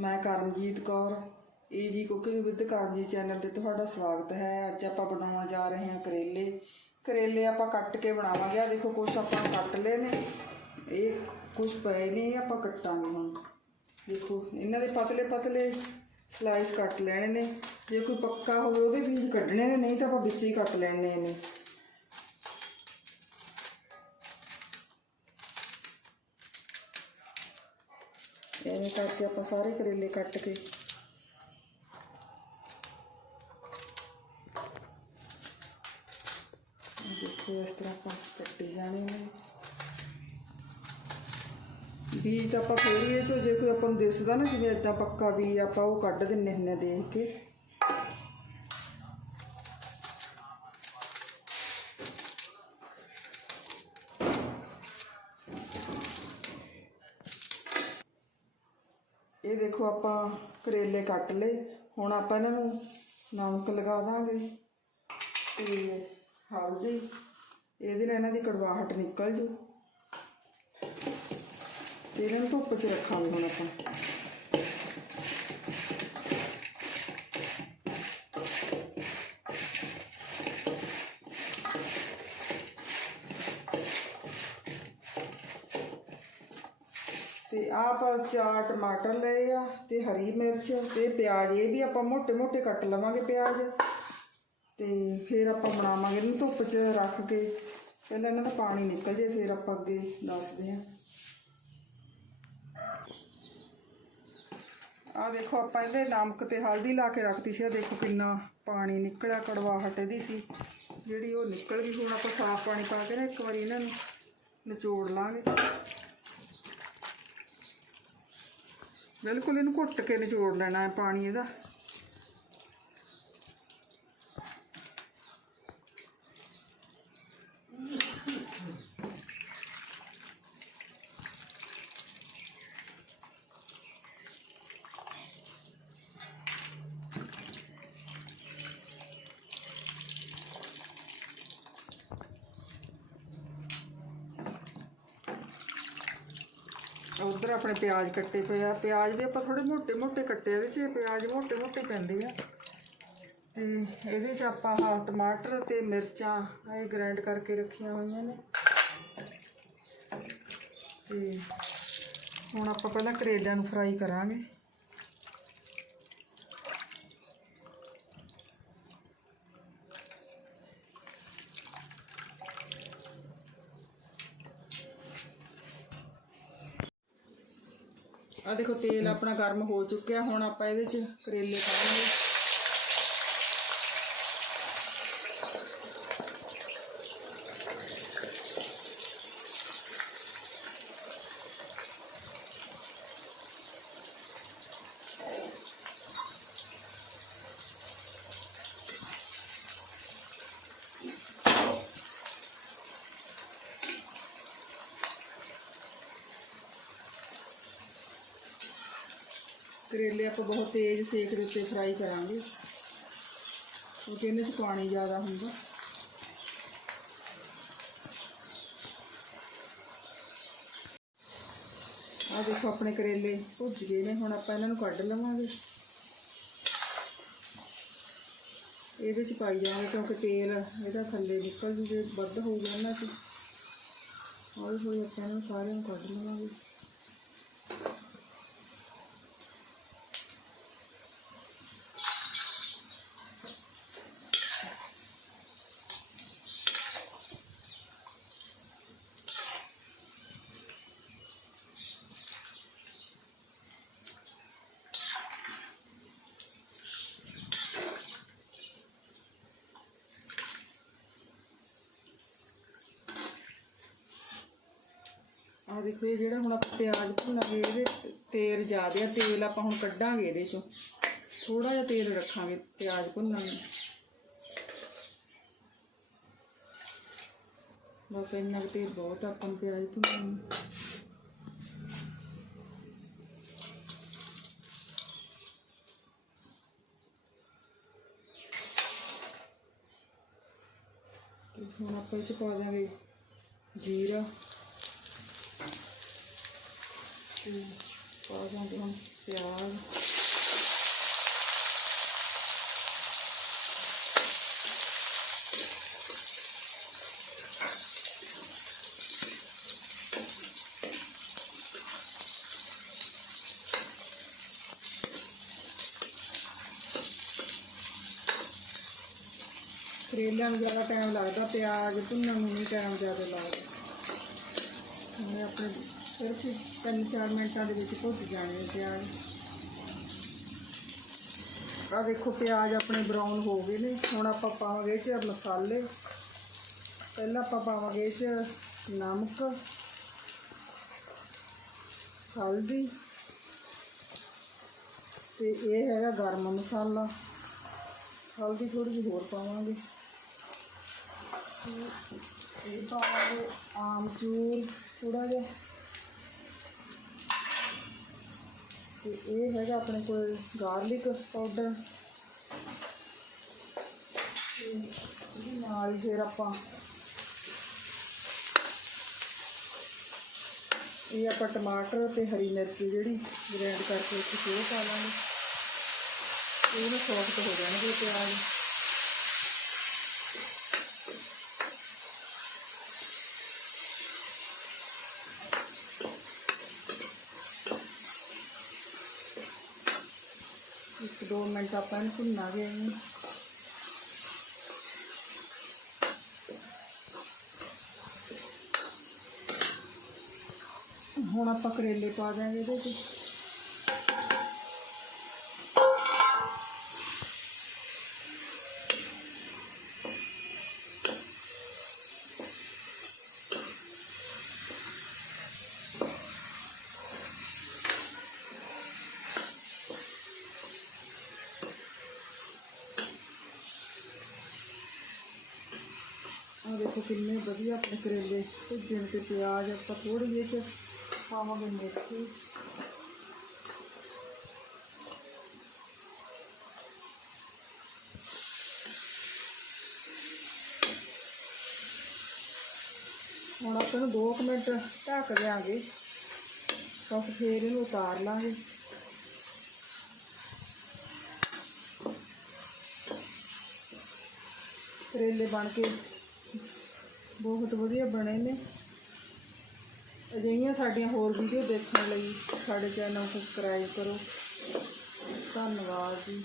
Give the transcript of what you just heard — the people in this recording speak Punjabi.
ਮੈਂ ਕਰਮਜੀਤ ਕੌਰ ਏਜੀ ਕੁਕਿੰਗ ਵਿਦ ਕਰਮਜੀਤ ਚੈਨਲ ਤੇ ਤੁਹਾਡਾ ਸਵਾਗਤ ਹੈ। ਅੱਜ ਆਪਾਂ ਬਣਾਉਣ ਜਾ ਰਹੇ ਹਾਂ ਕਰੇਲੇ। ਕਰੇਲੇ ਆਪਾਂ ਕੱਟ ਕੇ ਬਣਾਵਾਂਗੇ। ਆ ਦੇਖੋ, ਕੁਛ ਆਪਾਂ ਕੱਟ ਲਏ ਨੇ। ਇਹ ਕੁਛ ਪਏ ਨੇ ਆਪਾਂ ਕੱਟਾਂਗੇ ਹੁਣ। ਦੇਖੋ, ਇਹਨਾਂ ਦੇ ਪਤਲੇ ਪਤਲੇ ਸਲਾਈਸ ਕੱਟ ਲੈਣੇ ਨੇ। ਜੇ ਕੋਈ ਪੱਕਾ ਹੋਵੇ, ਉਹਦੇ ਬੀਜ ਕੱਢਣੇ ਨੇ, ਨਹੀਂ ਤਾਂ ਆਪਾਂ ਵਿੱਚ ਹੀ ਕੱਟ ਲੈਣੇ ਨੇ। ਐਵੇਂ ਕਰਕੇ ਆਪਾਂ ਸਾਰੇ ਕਰੇਲੇ ਕੱਟ ਕੇ। ਦੇਖੋ ਇਸ ਤਰ੍ਹਾਂ ਆਪਾਂ ਕੱਟੇ ਜਾਣੇ ਨੇ। ਬੀਜ ਤਾਂ ਆਪਾਂ ਫੇਰ ਵੀ ਇਹ ਚੋਂ, ਜੇ ਕੋਈ ਆਪਾਂ ਨੂੰ ਦਿਸਦਾ ਨਾ, ਜਿਵੇਂ ਇਦਾਂ ਪੱਕਾ ਬੀਜ ਆਪਾਂ ਉਹ ਕੱਢ ਦਿੰਨੇ ਹੁੰਨੇ ਦੇਖ ਕੇ। ਇਹ ਦੇਖੋ ਆਪਾਂ ਕਰੇਲੇ ਕੱਟ ਲਏ। ਹੁਣ ਆਪਾਂ ਇਹਨਾਂ ਨੂੰ ਨਮਕ ਲਗਾ ਦਾਂਗੇ ਤੇ ਹਲਦੀ ਇਹਦੇ ਨਾਲ ਇਹਨਾਂ ਦੀ ਕੜਵਾਹਟ ਨਿਕਲ ਜੂ। ਤੇ ਇਹਨਾਂ ਨੂੰ ਧੁੱਪ 'ਚ ਰੱਖਾਂਗੇ ਹੁਣ ਆਪਾਂ। ਤੇ ਆਹ ਆਪਾਂ ਚਾਰ ਟਮਾਟਰ ਲਏ ਆ ਤੇ ਹਰੀ ਮਿਰਚ ਤੇ ਪਿਆਜ਼, ਇਹ ਵੀ ਆਪਾਂ ਮੋٹے-ਮੋٹے ਕੱਟ ਲਵਾਂਗੇ ਪਿਆਜ਼। ਤੇ ਫਿਰ ਆਪਾਂ ਬਣਾਵਾਂਗੇ ਇਹਨੂੰ ਧੁੱਪ 'ਚ ਰੱਖ ਕੇ। ਪਹਿਲਾਂ ਇਹਨਾਂ ਦਾ ਪਾਣੀ ਨਿਕਲ ਜੇ, ਫਿਰ ਆਪਾਂ ਅੱਗੇ ਦੱਸਦੇ ਆ ਆ ਦੇਖੋ ਆਪਾਂ ਇਹਦੇ ਨਮਕ ਤੇ ਹਲਦੀ ਲਾ ਕੇ ਰੱਖਤੀ ਸੀ ਆ ਦੇਖੋ ਕਿੰਨਾ ਪਾਣੀ ਨਿਕਲਿਆ, ਕੜਵਾਹਟ ਇਹਦੀ ਸੀ। ਜਿਹੜੀ ਉਹ ਨਿਕਲ ਗਈ, ਹੁਣ ਆਪਾਂ ਸਾਫ਼ ਪਾਣੀ ਪਾ ਕੇ ਨਾ ਇੱਕ ਵਾਰੀ ਇਹਨਾਂ ਨੂੰ ਨਿਚੋੜ ਲਾਂਗੇ। ਬਿਲਕੁਲ ਇਹਨੂੰ ਘੁੱਟ ਕੇ ਨਿਚੋੜ ਲੈਣਾ ਹੈ ਪਾਣੀ ਇਹਦਾ। ਉਧਰ ਆਪਣੇ ਪਿਆਜ਼ ਕੱਟੇ ਪਏ ਆ। ਪਿਆਜ਼ ਵੀ ਆਪਾਂ ਥੋੜੇ ਮੋਟੇ ਮੋਟੇ ਕੱਟੇ ਇਹਦੇ 'ਚ ਪਿਆਜ਼ ਮੋਟੇ ਮੋਟੇ ਪੈਂਦੇ ਆ। ਤੇ ਇਹਦੇ 'ਚ ਆਪਾਂ ਹਾ ਟਮਾਟਰ ਤੇ ਮਿਰਚਾਂ, ਇਹ ਗ੍ਰਾਈਂਡ ਕਰਕੇ ਰੱਖੀਆਂ ਹੋਈਆਂ ਨੇ। ਤੇ ਹੁਣ ਆਪਾਂ ਪਹਿਲਾਂ ਕਰੇਲਿਆਂ ਨੂੰ ਫਰਾਈ ਕਰਾਂਗੇ। ਆ ਦੇਖੋ ਤੇਲ ਆਪਣਾ ਗਰਮ ਹੋ ਚੁੱਕਿਆ ਹੁਣ ਆਪਾਂ ਇਹਦੇ 'ਚ ਕਰੇਲੇ ਪਾਵਾਂਗੇ। ਕਰੇਲੇ ਆਪਾਂ ਬਹੁਤ ਤੇਜ਼ ਸੇਕ ਦੇ ਉੱਤੇ ਫਰਾਈ ਕਰਾਂਗੇ। ਕਿਉਂਕਿ ਇਹਦੇ 'ਚ ਪਾਣੀ ਜ਼ਿਆਦਾ ਹੁੰਦਾ। ਆ ਦੇਖੋ ਆਪਣੇ ਕਰੇਲੇ ਭੁੱਜ ਗਏ ਨੇ, ਹੁਣ ਆਪਾਂ ਇਹਨਾਂ ਨੂੰ ਕੱਢ ਲਵਾਂਗੇ। ਇਹਦੇ 'ਚ ਪਾਈ ਜਾਵਾਂਗੇ ਕਿਉਂਕਿ ਤੇਲ ਇਹਦਾ ਥੱਲੇ ਨਿਕਲ ਜੂ ਜੇ ਵੱਧ ਹੋ ਗਿਆ ਇਹਨਾਂ 'ਚ ਹੌਲੀ ਹੌਲੀ ਆਪਾਂ ਇਹਨਾਂ ਨੂੰ ਸਾਰਿਆਂ ਨੂੰ ਕੱਢ ਲਵਾਂਗੇ। ਆਹ ਦੇਖੋ, ਇਹ ਜਿਹੜਾ ਹੁਣ ਆਪਾਂ ਪਿਆਜ਼ ਭੁੰਨਾਂਗੇ, ਇਹਦੇ ਤੇਲ ਜ਼ਿਆਦਾ ਤੇਲ ਆਪਾਂ ਹੁਣ ਕੱਢਾਂਗੇ ਇਹਦੇ ਚੋਂ। ਥੋੜਾ ਜਿਹਾ ਤੇਲ ਰੱਖਾਂਗੇ ਪਿਆਜ਼ ਭੁੰਨਣ ਨੂੰ। ਬਸ ਇੰਨਾ ਕੁ ਤੇਲ ਬਹੁਤ ਆਪਾਂ ਨੂੰ ਪਿਆਜ਼ ਭੁੰਨਣ ਨੂੰ। ਹੁਣ ਆਪਾਂ ਇਹ ਚ ਪਾ ਦਾਂਗੇ ਜੀਰਾ। ਤੇ ਪਾ ਦਾਂਗੇ ਹੁਣ ਪਿਆਜ਼। ਕਰੇਲਿਆਂ ਨੂੰ ਜ਼ਿਆਦਾ ਟਾਈਮ ਲੱਗਦਾ, ਪਿਆਜ਼ ਭੁੰਨਣ ਨੂੰ ਨਹੀਂ ਟਾਈਮ ਜ਼ਿਆਦਾ ਲੱਗਦਾ। ਇਹ ਆਪਣੇ ਸਿਰਫ 3-4 ਮਿੰਟਾਂ ਦੇ ਵਿੱਚ ਭੁੱਜ ਜਾਣੇ ਆ ਪਿਆਜ਼। ਆ ਦੇਖੋ ਪਿਆਜ਼ ਆਪਣੇ ਬਰਾਊਨ ਹੋ ਗਏ ਨੇ। ਹੁਣ ਆਪਾਂ ਪਾਵਾਂਗੇ ਇਹ 'ਚ ਮਸਾਲੇ। ਪਹਿਲਾਂ ਆਪਾਂ ਪਾਵਾਂਗੇ ਇਹ 'ਚ ਨਮਕ, ਹਲਦੀ ਤੇ ਇਹ ਹੈਗਾ ਗਰਮ ਮਸਾਲਾ। ਹਲਦੀ ਥੋੜੀ ਜਿਹੀ ਹੋਰ ਪਾਵਾਂਗੇ। ਇਹ ਪਾਵਾਂਗੇ ਆਮਚੂਰ ਥੋੜਾ ਜਿਹਾ। ਤੇ ਇਹ ਹੈਗਾ ਆਪਣੇ ਕੋਲ ਗਾਰਲਿਕ ਪਾਊਡਰ ਤੇ ਇਹਦੇ ਨਾਲ ਹੀ ਫਿਰ ਆਪਾਂ ਇਹ ਆਪਾਂ ਟਮਾਟਰ ਤੇ ਹਰੀ ਮਿਰਚ ਜਿਹੜੀ ਗ੍ਰੈਂਡ ਕਰਕੇ ਇੱਕ ਉਹ ਪਾ ਲਾਂਗੇ। ਇਹ ਨਾ ਸੌਫਟ ਹੋ ਜਾਣਗੇ ਪਿਆਜ਼। ਇੱਕ ਦੋ ਮਿੰਟ ਆਪਾਂ ਇਹਨੂੰ ਭੁੰਨਾਂਗੇ ਇਹਨੂੰ ਹੁਣ ਆਪਾਂ ਕਰੇਲੇ ਪਾ ਦਿਆਂਗੇ ਇਹਦੇ ਵਿੱਚ। ਆ ਦੇਖੋ ਕਿੰਨੇ ਵਧੀਆ ਆਪਣੇ ਕਰੇਲੇ, ਭੁੱਜਣ ਤੇ ਪਿਆਜ਼ ਆਪਾਂ ਥੋੜੀ ਜਿਹੀ ਚ ਪਾਵਾਂਗੇ ਮੇਥੀ। ਹੁਣ ਆਪਾਂ ਨੂੰ 2 ਮਿੰਟ ਢੱਕ ਦਿਆਂਗੇ ਬਸ ਫੇਰ ਇਹਨੂੰ ਉਤਾਰ ਲਾਂਗੇ। ਕਰੇਲੇ ਬਣ ਕੇ ਬਹੁਤ ਵਧੀਆ ਬਣੇ ਨੇ। ਅਜਿਹੀਆਂ ਸਾਡੀਆਂ ਹੋਰ ਵੀਡੀਓ ਦੇਖਣ ਲਈ ਸਾਡੇ ਚੈਨਲ ਸਬਸਕ੍ਰਾਈਬ ਕਰੋ। ਧੰਨਵਾਦ ਜੀ।